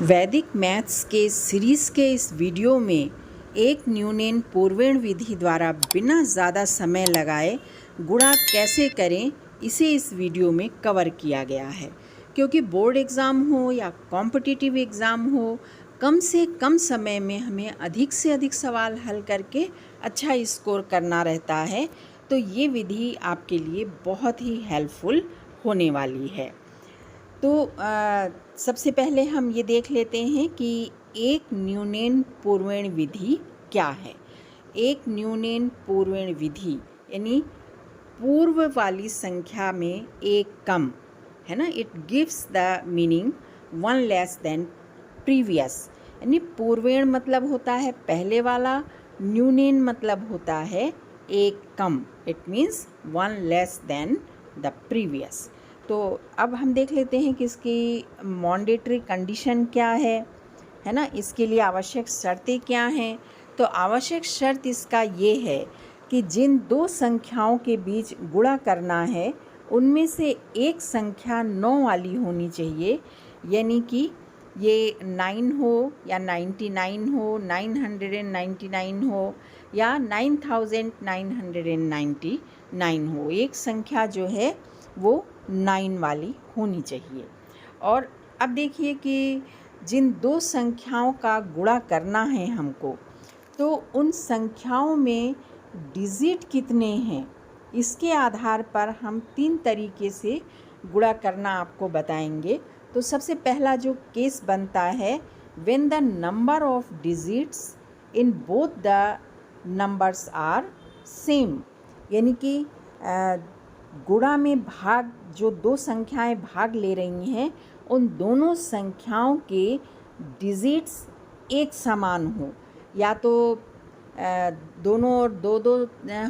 वैदिक मैथ्स के सीरीज़ के इस वीडियो में एक न्यूनन पूर्वेण विधि द्वारा बिना ज़्यादा समय लगाए गुणा कैसे करें, इसे इस वीडियो में कवर किया गया है। क्योंकि बोर्ड एग्ज़ाम हो या कॉम्पिटिटिव एग्ज़ाम हो, कम से कम समय में हमें अधिक से अधिक सवाल हल करके अच्छा स्कोर करना रहता है, तो ये विधि आपके लिए बहुत ही हेल्पफुल होने वाली है। तो सबसे पहले हम ये देख लेते हैं कि एक न्यूनन पूर्वेण विधि क्या है। एक न्यूनन पूर्वेण विधि यानी पूर्व वाली संख्या में एक कम, है ना। It gives the meaning one less then previous. यानी पूर्वेण मतलब होता है पहले वाला, न्यूनन मतलब होता है एक कम। It means one less than the previous. तो अब हम देख लेते हैं कि इसकी मॉन्डेटरी कंडीशन क्या है ना। इसके लिए आवश्यक शर्तें क्या हैं। तो आवश्यक शर्त इसका ये है कि जिन दो संख्याओं के बीच गुणा करना है उनमें से एक संख्या 9 वाली होनी चाहिए। यानी कि ये 9 हो या 99 हो, 999 हो या 9999 हो, एक संख्या जो है वो 9 वाली होनी चाहिए। और अब देखिए कि जिन दो संख्याओं का गुणा करना है हमको, तो उन संख्याओं में डिजिट कितने हैं, इसके आधार पर हम 3 तरीके से गुणा करना आपको बताएंगे। तो सबसे पहला जो केस बनता है, when the number of digits in both the numbers are same. यानी कि गुणा में भाग, जो दो संख्याएं भाग ले रही हैं, उन दोनों संख्याओं के डिजिट्स एक समान हो, या तो दोनों ओर 2-2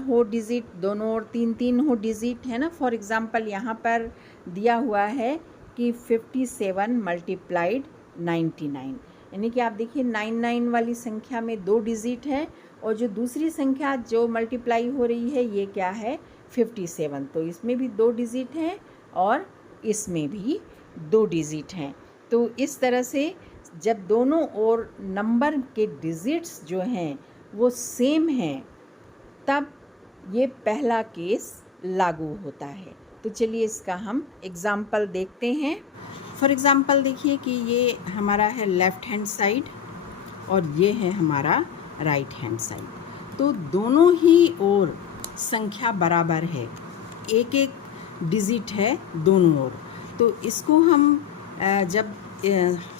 हो डिजिट, दोनों ओर 3-3 हो डिजिट, है ना। फॉर एग्ज़ाम्पल यहाँ पर दिया हुआ है कि 57 मल्टीप्लाइड 99। यानी कि आप देखिए 99 वाली संख्या में 2 डिजिट है, और जो दूसरी संख्या जो मल्टीप्लाई हो रही है ये क्या है, 57। तो इसमें भी 2 डिजिट हैं और इसमें भी 2 डिजिट हैं। तो इस तरह से जब दोनों ओर नंबर के डिजिट्स जो हैं वो सेम हैं, तब ये पहला केस लागू होता है। तो चलिए इसका हम एग्ज़ाम्पल देखते हैं। फॉर एग्ज़ाम्पल देखिए कि ये हमारा है लेफ़्ट हैंड साइड और ये है हमारा राइट हैंड साइड। तो दोनों ही ओर संख्या बराबर है, एक एक डिजिट है दोनों ओर। तो इसको हम जब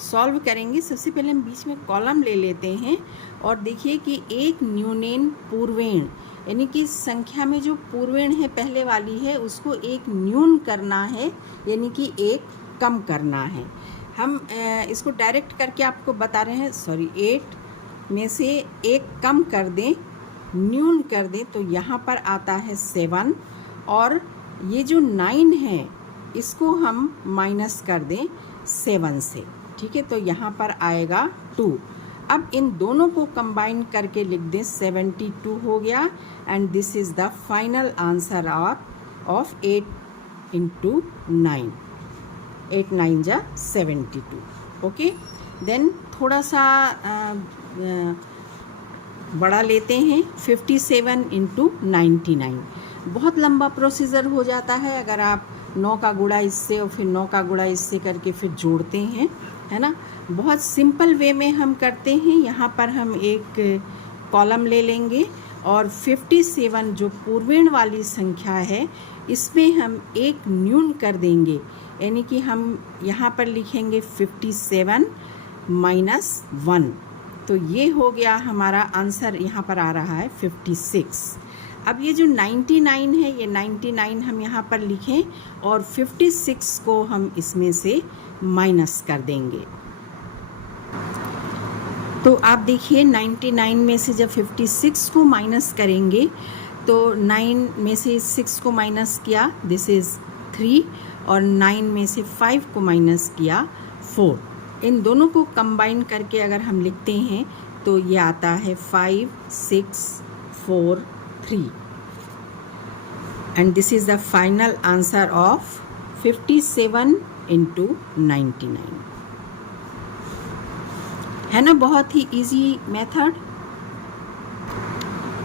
सॉल्व करेंगे, सबसे पहले हम बीच में कॉलम ले लेते हैं और देखिए कि एक न्यूनन पूर्वेण, यानी कि संख्या में जो पूर्वेण है पहले वाली है उसको एक न्यून करना है, यानी कि एक कम करना है। हम इसको डायरेक्ट करके आपको बता रहे हैं। 8 में से एक कम कर दें, न्यून कर दें, तो यहाँ पर आता है 7, और ये जो 9 है इसको हम माइनस कर दें 7 से, ठीक है। तो यहाँ पर आएगा 2। अब इन दोनों को कंबाइन करके लिख दें, 72 हो गया। And this is the final answer of 8 × 9। 8 9 जा 72। ओके, देन थोड़ा सा बड़ा लेते हैं, 57 × 99। बहुत लंबा प्रोसीजर हो जाता है अगर आप 9 का गुणा इससे और फिर 9 का गुणा इससे करके फिर जोड़ते हैं, है ना। बहुत सिंपल वे में हम करते हैं। यहाँ पर हम एक कॉलम ले लेंगे और 57 जो पूर्वेण वाली संख्या है इसमें हम एक न्यून कर देंगे, यानी कि हम यहाँ पर लिखेंगे 57 - 1। तो ये हो गया हमारा आंसर, यहाँ पर आ रहा है 56। अब ये जो 99 है, ये 99 हम यहाँ पर लिखें और 56 को हम इसमें से माइनस कर देंगे। तो आप देखिए 99 में से जब 56 को माइनस करेंगे तो 9 में से 6 को माइनस किया, दिस इज़ 3, और 9 में से 5 को माइनस किया, 4। इन दोनों को कंबाइन करके अगर हम लिखते हैं तो ये आता है 5 6 4 3। And this is the final answer of 57 × 99। है ना बहुत ही इजी मेथड।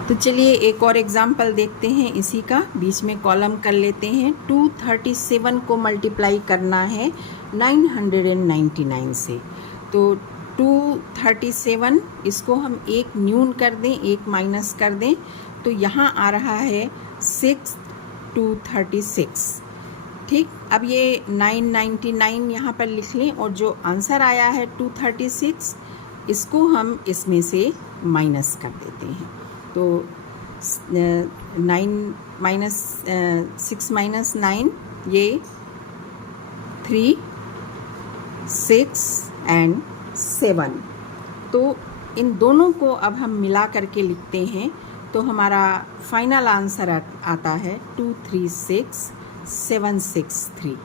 तो चलिए एक और एग्जाम्पल देखते हैं इसी का, बीच में कॉलम कर लेते हैं। 237 को मल्टीप्लाई करना है 999 से, तो 237 इसको हम एक न्यून कर दें, एक माइनस कर दें, तो यहाँ आ रहा है 6236। ठीक, अब ये 999 यहाँ पर लिख लें और जो आंसर आया है 236 इसको हम इसमें से माइनस कर देते हैं। तो 9 माइनस 6 माइनस 9 ये 3 6 एंड 7। तो इन दोनों को अब हम मिला करके लिखते हैं तो हमारा फाइनल आंसर आता है 236763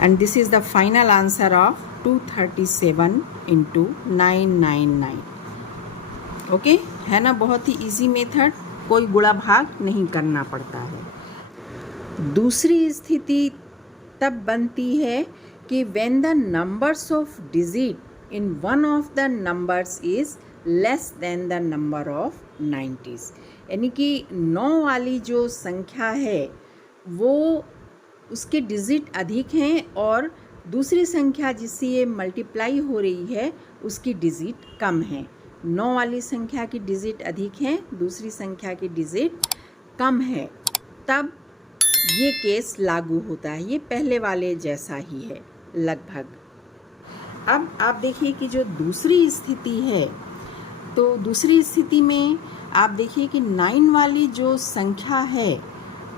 and this is the final answer of 237 into 999। Okay, है ना बहुत ही इजी मेथड, कोई गुणा भाग नहीं करना पड़ता है। दूसरी स्थिति तब बनती है कि when the numbers of digit in one of the numbers is less than the number of 90s, यानी कि 9 वाली जो संख्या है वो उसके डिजिट अधिक हैं और दूसरी संख्या जिससे ये मल्टीप्लाई हो रही है उसकी डिजिट कम है। 9 वाली संख्या की डिजिट अधिक है, दूसरी संख्या की डिजिट कम है, तब ये केस लागू होता है। ये पहले वाले जैसा ही है लगभग। अब आप देखिए कि जो दूसरी स्थिति है, तो दूसरी स्थिति में आप देखिए कि 9 वाली जो संख्या है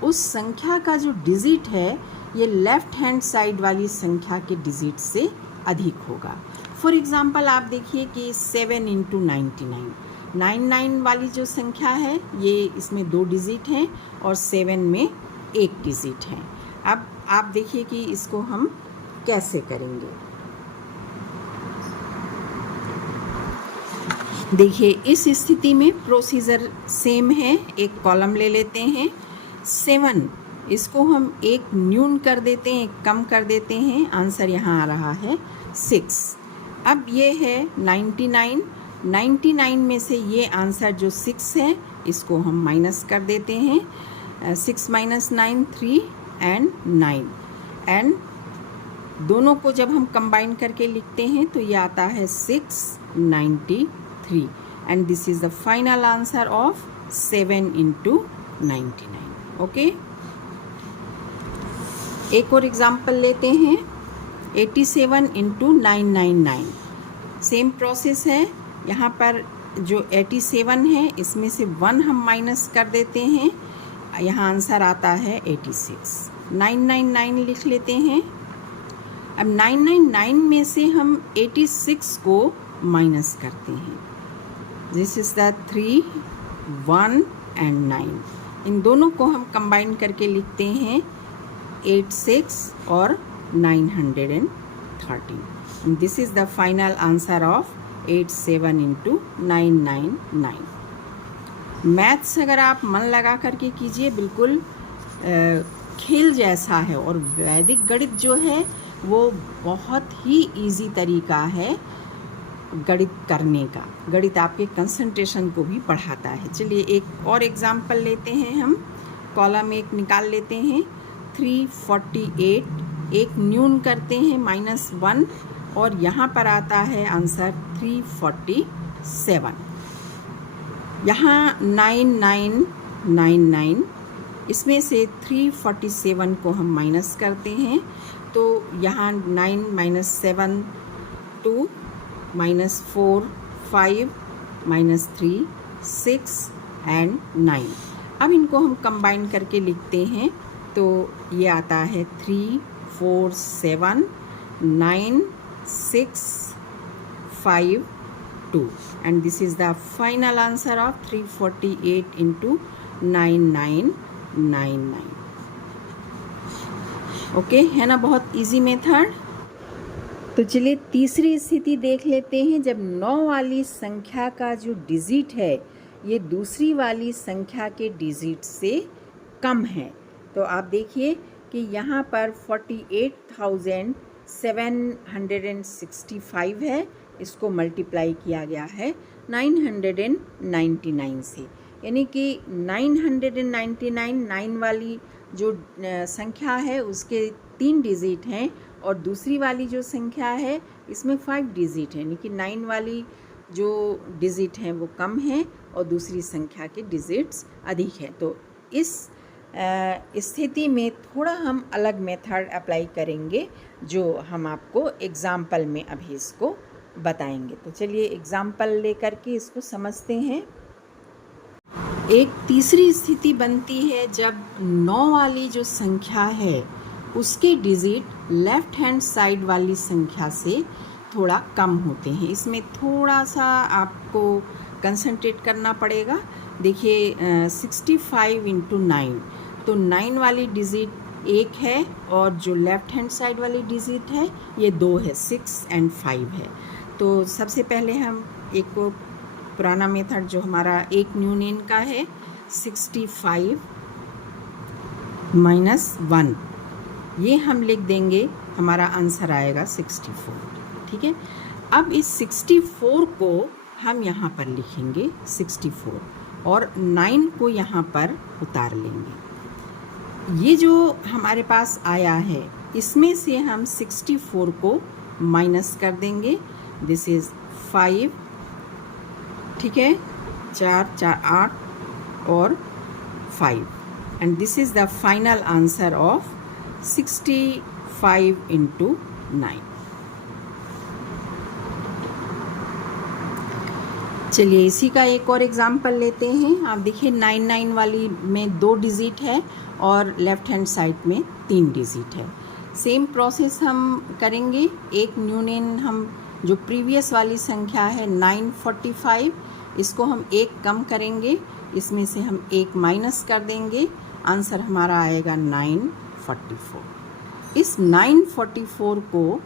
उस संख्या का जो डिजिट है ये लेफ्ट हैंड साइड वाली संख्या के डिजिट से अधिक होगा। फॉर एग्ज़ाम्पल आप देखिए कि 7 इंटू 99 वाली जो संख्या है ये इसमें 2 डिजिट हैं और 7 में 1 डिजिट है। अब आप देखिए कि इसको हम कैसे करेंगे। देखिए इस स्थिति में प्रोसीजर सेम है, एक कॉलम ले लेते हैं। 7 इसको हम एक न्यून कर देते हैं, एक कम कर देते हैं, आंसर यहाँ आ रहा है 6। अब ये है 99 में से ये आंसर जो 6 है इसको हम माइनस कर देते हैं। 6 माइनस 9 3 एंड 9 एंड दोनों को जब हम कंबाइन करके लिखते हैं तो ये आता है 693 and this is the final answer of 7 into 99। Okay, एक और एग्जाम्पल लेते हैं। 87 इंटू 999, सेम प्रोसेस है। यहाँ पर जो 87 है इसमें से 1 हम माइनस कर देते हैं, यहाँ आंसर आता है 86। 999 लिख लेते हैं। अब 999 में से हम 86 को माइनस करते हैं। दिस इज़ द 3 1 एंड 9, इन दोनों को हम कंबाइन करके लिखते हैं 86 और 913। This is the final answer of 87 into 999। Maths अगर आप मन लगा करके कीजिए बिल्कुल खेल जैसा है, और वैदिक गणित जो है वो बहुत ही इजी तरीका है गणित करने का। गणित आपके कंसंट्रेशन को भी बढ़ाता है। चलिए एक और एग्जाम्पल लेते हैं हम, कॉलम एक निकाल लेते हैं। 348 एक न्यून करते हैं -1 और यहाँ पर आता है आंसर 347। यहाँ 9999 इसमें से 347 को हम माइनस करते हैं तो यहाँ 9 माइनस 7 2 माइनस 4 5 माइनस 3 6 एंड 9। अब इनको हम कंबाइन करके लिखते हैं तो ये आता है 3 4 7 9 6 5 2 and this is the final answer of 348 into 9999। Okay, है ना बहुत इजी मेथड। तो चलिए तीसरी स्थिति देख लेते हैं। जब 9 वाली संख्या का जो डिजिट है ये दूसरी वाली संख्या के डिजिट से कम है, तो आप देखिए कि यहाँ पर 48,600 765 है, इसको मल्टीप्लाई किया गया है 999 से, यानी कि 999 9 वाली जो संख्या है उसके 3 डिजिट हैं और दूसरी वाली जो संख्या है इसमें 5 डिजिट है, यानी कि 9 वाली जो डिजिट हैं वो कम है और दूसरी संख्या के डिजिट्स अधिक है। तो इस स्थिति में थोड़ा हम अलग मेथड अप्लाई करेंगे जो हम आपको एग्ज़ाम्पल में अभी इसको बताएंगे। तो चलिए एग्ज़ाम्पल लेकर के इसको समझते हैं। एक तीसरी स्थिति बनती है जब 9 वाली जो संख्या है उसके डिजिट लेफ़्ट हैंड साइड वाली संख्या से थोड़ा कम होते हैं। इसमें थोड़ा सा आपको कंसंट्रेट करना पड़ेगा। देखिए 65 × 9, तो 9 वाली डिजिट 1 है और जो लेफ़्ट हैंड साइड वाली डिजिट है ये 2 है, 6 और 5 है। तो सबसे पहले हम एक पुराना मेथड जो हमारा एक न्यूनेन का है 65 - 1, ये हम लिख देंगे, हमारा आंसर आएगा 64। ठीक है, अब इस 64 को हम यहाँ पर लिखेंगे 64 और 9 को यहाँ पर उतार लेंगे। ये जो हमारे पास आया है इसमें से हम 64 को माइनस कर देंगे। दिस इज़ 5, ठीक है, 4 4 8 और 5 and this is the final answer of 65 × 9। चलिए इसी का एक और एग्जाम्पल लेते हैं। आप देखिए 99 वाली में 2 डिजिट है और लेफ़्ट हैंड साइड में 3 डिजिट है। सेम प्रोसेस हम करेंगे। एक न्यूनेन हम जो प्रीवियस वाली संख्या है 945, इसको हम 1 कम करेंगे, इसमें से हम 1 माइनस कर देंगे, आंसर हमारा आएगा 944। इस 944 को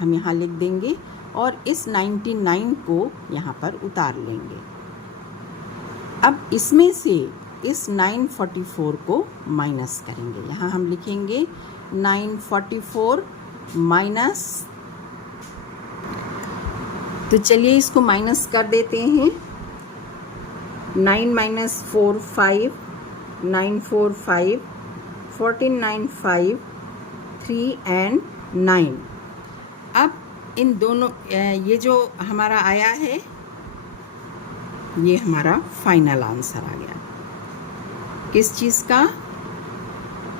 हम यहाँ लिख देंगे और इस 99 को यहाँ पर उतार लेंगे। अब इसमें से इस 944 को माइनस करेंगे। यहाँ हम लिखेंगे 944 माइनस, तो चलिए इसको माइनस कर देते हैं। 9 - 4 5, 9 4 5, 14 9 5, 3 और 9। अब इन दोनों ये जो हमारा आया है ये हमारा फाइनल आंसर आ गया किस चीज़ का,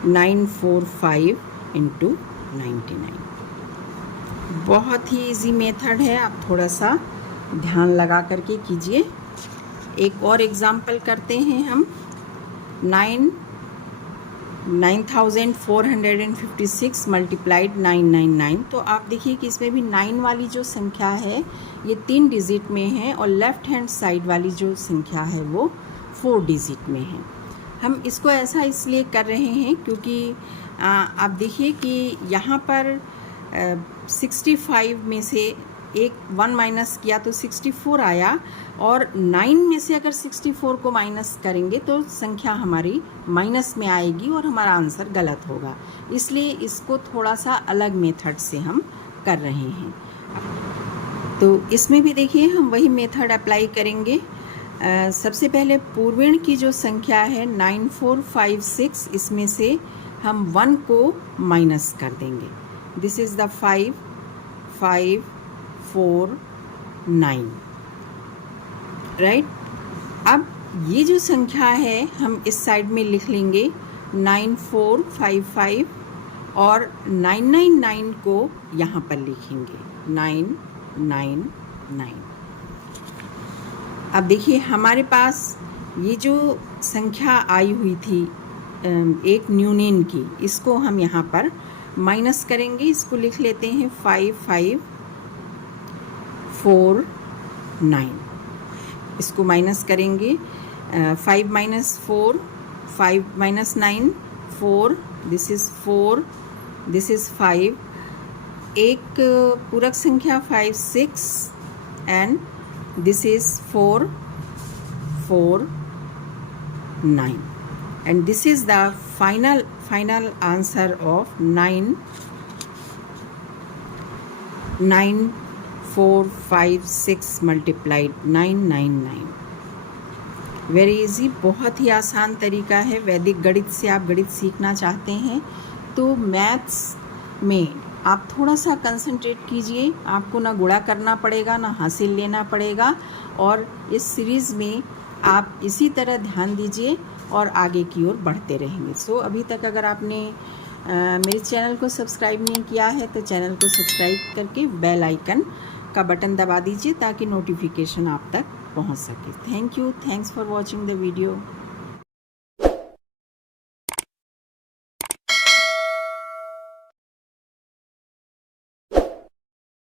945 × 99। बहुत ही इजी मेथड है, आप थोड़ा सा ध्यान लगा करके कीजिए। एक और एग्जांपल करते हैं हम। 9456 मल्टीप्लाइड 999। तो आप देखिए कि इसमें भी 9 वाली जो संख्या है ये 3 डिजिट में है और लेफ़्ट हैंड साइड वाली जो संख्या है वो 4 डिजिट में है। हम इसको ऐसा इसलिए कर रहे हैं क्योंकि आप देखिए कि यहाँ पर 65 में से 1 माइनस किया तो 64 आया और 9 में से अगर 64 को माइनस करेंगे तो संख्या हमारी माइनस में आएगी और हमारा आंसर गलत होगा। इसलिए इसको थोड़ा सा अलग मेथड से हम कर रहे हैं। तो इसमें भी देखिए हम वही मेथड अप्लाई करेंगे। सबसे पहले पूर्वेण की जो संख्या है 9456, इसमें से हम 1 को माइनस कर देंगे। This is the 5 5 4 9, right. अब ये जो संख्या है हम इस साइड में लिख लेंगे 9455 और 999 को यहाँ पर लिखेंगे 999। अब देखिए हमारे पास ये जो संख्या आई हुई थी एक न्यूनेन की, इसको हम यहाँ पर माइनस करेंगे। इसको लिख लेते हैं 5 5 4 9। इसको माइनस करेंगे 5 - 4 5 - 9 4, दिस इज़ 4, दिस इज़ 5, एक पूरक संख्या 5 6 and this is 4 4 9 and this is the final answer of 9 9 4 5 6 multiplied 999। Very easy, बहुत ही आसान तरीका है। वैदिक गणित से आप गणित सीखना चाहते हैं तो मैथ्स में आप थोड़ा सा कंसंट्रेट कीजिए। आपको ना गुणा करना पड़ेगा, ना हासिल लेना पड़ेगा, और इस सीरीज़ में आप इसी तरह ध्यान दीजिए और आगे की ओर बढ़ते रहेंगे। सो अभी तक अगर आपने मेरे चैनल को सब्सक्राइब नहीं किया है तो चैनल को सब्सक्राइब करके बेल आइकन का बटन दबा दीजिए ताकि नोटिफिकेशन आप तक पहुंच सके। Thank you, thanks for watching the video.